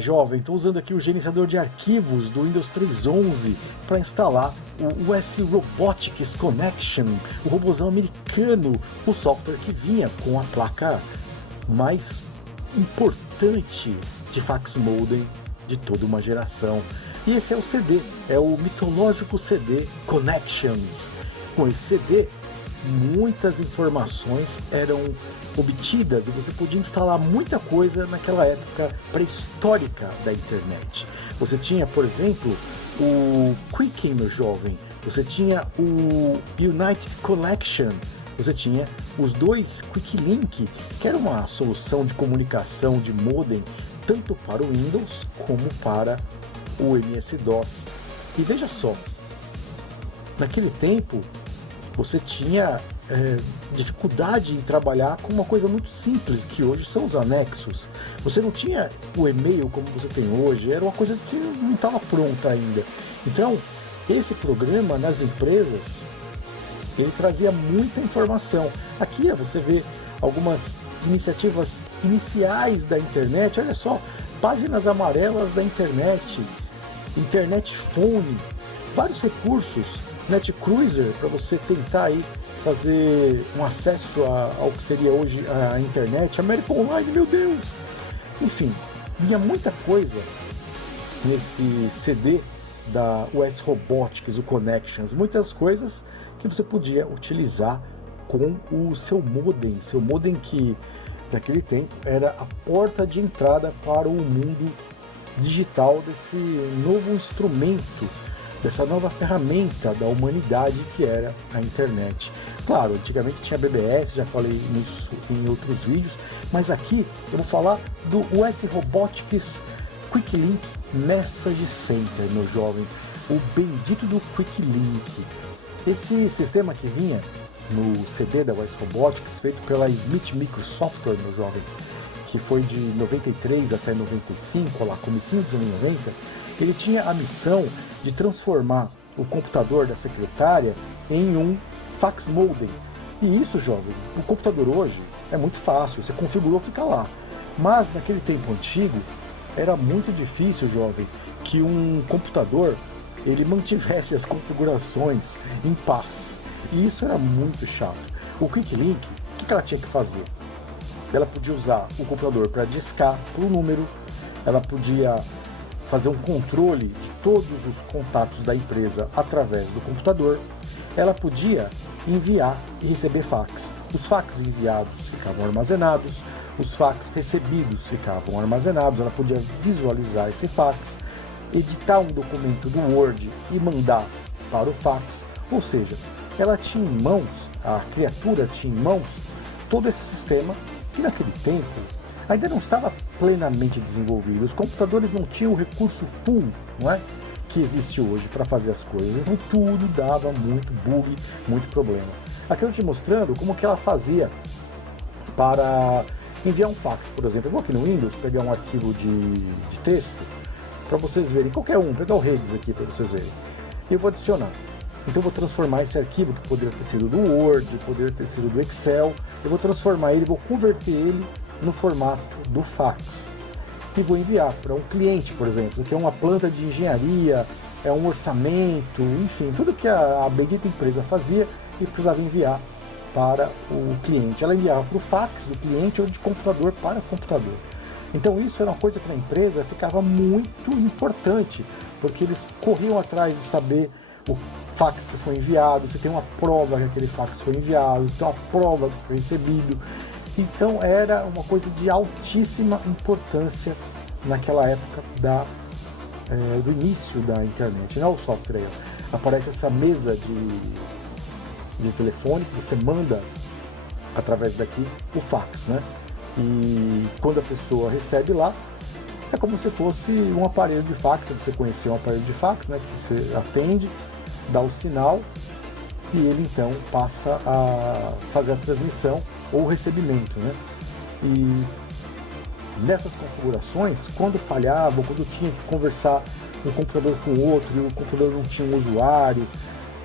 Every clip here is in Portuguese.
Jovem, estou usando aqui o gerenciador de arquivos do Windows 3.11 para instalar o US Robotics Connection, o robôzão americano, o software que vinha com a placa mais importante de fax modem de toda uma geração. E esse é o CD, é o mitológico CD Connections. Com esse CD, muitas informações eram obtidas e você podia instalar muita coisa naquela época pré-histórica da internet. Você tinha, por exemplo, o Quicken, meu jovem, você tinha o United Collection, você tinha os dois Quick Link, que era uma solução de comunicação de modem tanto para o Windows como para o MS-DOS. E veja só, naquele tempo você tinha dificuldade em trabalhar com uma coisa muito simples, que hoje são os anexos. Você não tinha o e-mail como você tem hoje, era uma coisa que não estava pronta ainda. Então, esse programa nas empresas, ele trazia muita informação. Aqui você vê algumas iniciativas iniciais da internet, olha só, páginas amarelas da internet, Internet Phone, vários recursos, NetCruiser, para você tentar aí fazer um acesso ao que seria hoje a internet, American Online, meu Deus! Enfim, vinha muita coisa nesse CD da US Robotics, o Connections, muitas coisas que você podia utilizar com o seu modem que naquele tempo era a porta de entrada para o mundo digital desse novo instrumento, dessa nova ferramenta da humanidade que era a internet. Claro, antigamente tinha BBS, já falei nisso em outros vídeos, mas aqui eu vou falar do US Robotics Quick Link Message Center, meu jovem, o bendito do Quick Link. Esse sistema que vinha no CD da US Robotics, feito pela Smith Micro Software, meu jovem, que foi de 93 até 95, lá comecinho dos anos 90, ele tinha a missão de transformar o computador da secretária em um fax modem. E isso, jovem, o computador hoje é muito fácil, você configurou, fica lá. Mas naquele tempo antigo, era muito difícil, jovem, que um computador ele mantivesse as configurações em paz. E isso era muito chato. O Quick Link, o que ela tinha que fazer? Ela podia usar o computador para discar para o número, ela podia fazer um controle de todos os contatos da empresa através do computador, ela podia enviar e receber fax. Os fax enviados ficavam armazenados, os fax recebidos ficavam armazenados, ela podia visualizar esse fax, editar um documento do Word e mandar para o fax, ou seja, ela tinha em mãos, a criatura tinha em mãos todo esse sistema que naquele tempo ainda não estava plenamente desenvolvido. Os computadores não tinham o recurso full, não é, que existe hoje para fazer as coisas. Então tudo dava muito bug, muito problema. Aqui eu estou te mostrando como que ela fazia para enviar um fax, por exemplo. Eu vou aqui no Windows pegar um arquivo de texto para vocês verem, qualquer um, pegar o Redes aqui para vocês verem. E eu vou adicionar. Então eu vou transformar esse arquivo, que poderia ter sido do Word, poderia ter sido do Excel, eu vou transformar ele, vou converter ele no formato do fax. E vou enviar para um cliente, por exemplo, que é uma planta de engenharia, é um orçamento, enfim, tudo que a bendita empresa fazia e precisava enviar para o cliente. Ela enviava para o fax do cliente ou de computador para computador. Então isso era uma coisa que na empresa ficava muito importante, porque eles corriam atrás de saber o fax que foi enviado, se tem uma prova que aquele fax foi enviado, se tem uma prova que foi recebido. Então era uma coisa de altíssima importância naquela época do início da internet. Não é o software, aparece essa mesa de telefone que você manda através daqui o fax, né? E quando a pessoa recebe lá, é como se fosse um aparelho de fax, se você conhecer um aparelho de fax, né, que você atende, dá o sinal e ele então passa a fazer a transmissão ou o recebimento, né? E nessas configurações, quando falhava, ou quando tinha que conversar um computador com o outro e o computador não tinha um usuário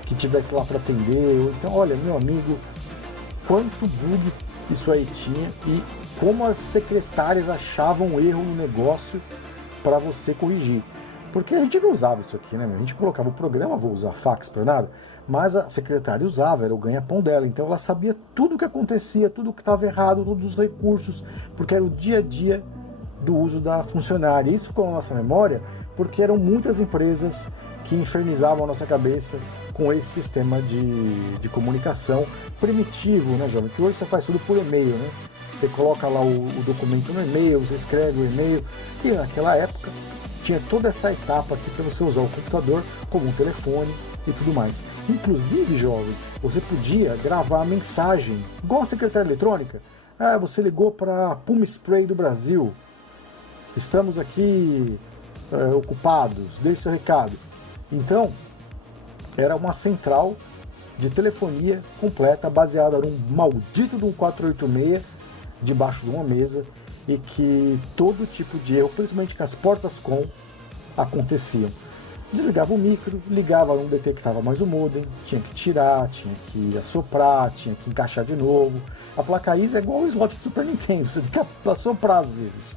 que tivesse lá para atender, ou então, olha, meu amigo, quanto bug isso aí tinha e como as secretárias achavam erro no negócio para você corrigir. Porque a gente não usava isso aqui, né? A gente colocava o programa, vou usar fax para nada, mas a secretária usava, era o ganha-pão dela. Então ela sabia tudo o que acontecia, tudo o que estava errado, todos os recursos, porque era o dia a dia do uso da funcionária. Isso ficou na nossa memória porque eram muitas empresas que infernizavam a nossa cabeça com esse sistema de comunicação primitivo, né, jovem? Que hoje você faz tudo por e-mail, né? Você coloca lá o documento no e-mail, você escreve o e-mail, e naquela época tinha toda essa etapa aqui para você usar o computador como um telefone e tudo mais. Inclusive, jovem, você podia gravar a mensagem, igual a secretária eletrônica. Ah, você ligou para Puma Spray do Brasil, estamos aqui ocupados, deixe seu recado. Então, era uma central de telefonia completa, baseada num maldito de um 486, debaixo de uma mesa, e que todo tipo de erro, principalmente que as portas com, aconteciam. Desligava o micro, ligava, não detectava mais o modem, tinha que tirar, tinha que assoprar, tinha que encaixar de novo. A placa ISA é igual o slot do Super Nintendo, você tem que assoprar às vezes.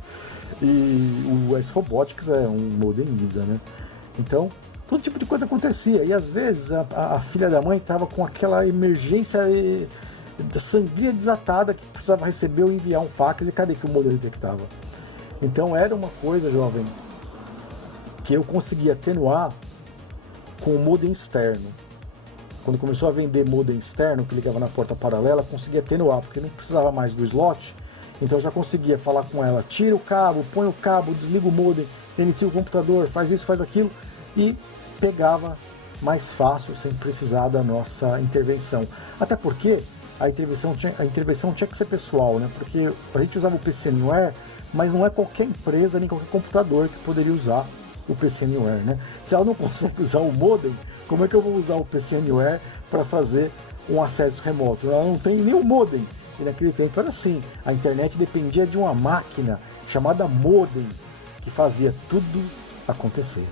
E o S-Robotics é um modem ISA, né? Então, todo tipo de coisa acontecia. E às vezes a filha da mãe estava com aquela emergência da sangria desatada que precisava receber ou enviar um fax, e cadê que o modem detectava? Então era uma coisa, jovem, que eu conseguia atenuar com o modem externo. Quando começou a vender modem externo, que ligava na porta paralela, conseguia atenuar, porque não precisava mais do slot. Então eu já conseguia falar com ela, tira o cabo, põe o cabo, desliga o modem, inicia o computador, faz isso, faz aquilo, e pegava mais fácil, sem precisar da nossa intervenção. Até porque a intervenção tinha que ser pessoal, né? Porque a gente usava o PC Anywhere, mas não é qualquer empresa nem qualquer computador que poderia usar o PC Anywhere, né? Se ela não consegue usar o modem, como é que eu vou usar o PC Anywhere para fazer um acesso remoto? Ela não tem nenhum modem. E naquele tempo era assim, a internet dependia de uma máquina chamada modem, que fazia tudo acontecer.